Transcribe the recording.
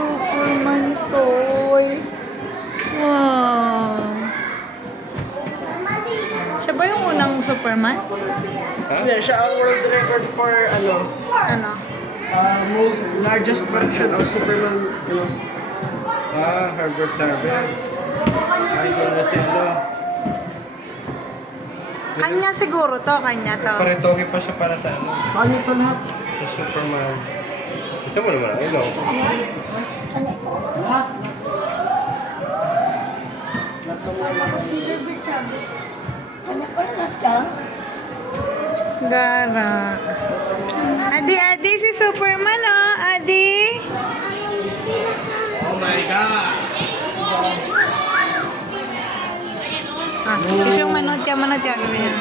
Superman toy. Wow. Siya ba yung unang Superman? Hindi, siya ang world record for Ano? most largest version of Superman, Herbert Chavez. Ay, ko na si Kanya siguro to, kanya to. Paritogi pa siya para sa Ano pa lahat? sa Superman. Ito mo naman ang ilaw. Lahat. Gara. Adi, si Superman, oh. Adi. Oh my God! Gusto yung manood ka, gawin yan.